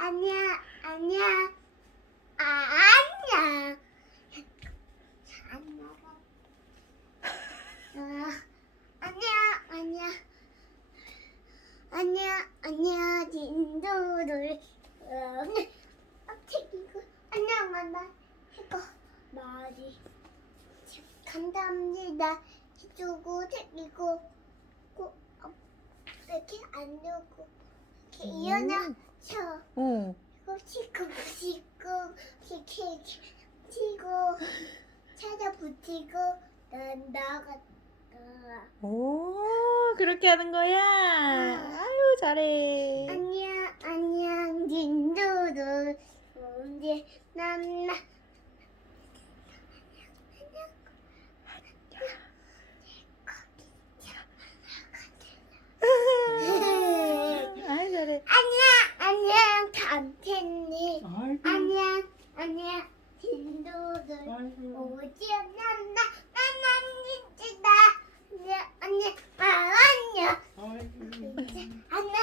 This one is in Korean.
안녕, 안녕. 아, 안녕. 안녕. 어, 안녕, 안녕. 안녕, 안녕, 진도들. 어, 책이고, 안녕, 만나. 이거, 말이. 감사합니다. 해주고, 책이고, 고, 어, 이렇게 안 누고, 이렇게 음. 일어나 서. 어. 치고 치고 치고 치고 찾아 붙이고 난 나갔다. 오, 그렇게 하는 거야? 아유, 잘해. 안녕 안녕 진도도 언제 남나 아유, 잘해. 안녕 안녕 감태님 아이고. 안녕 진도들. 오지 않나? 나는 진짜 안녕 안녕 아 안녕 아이고. 안녕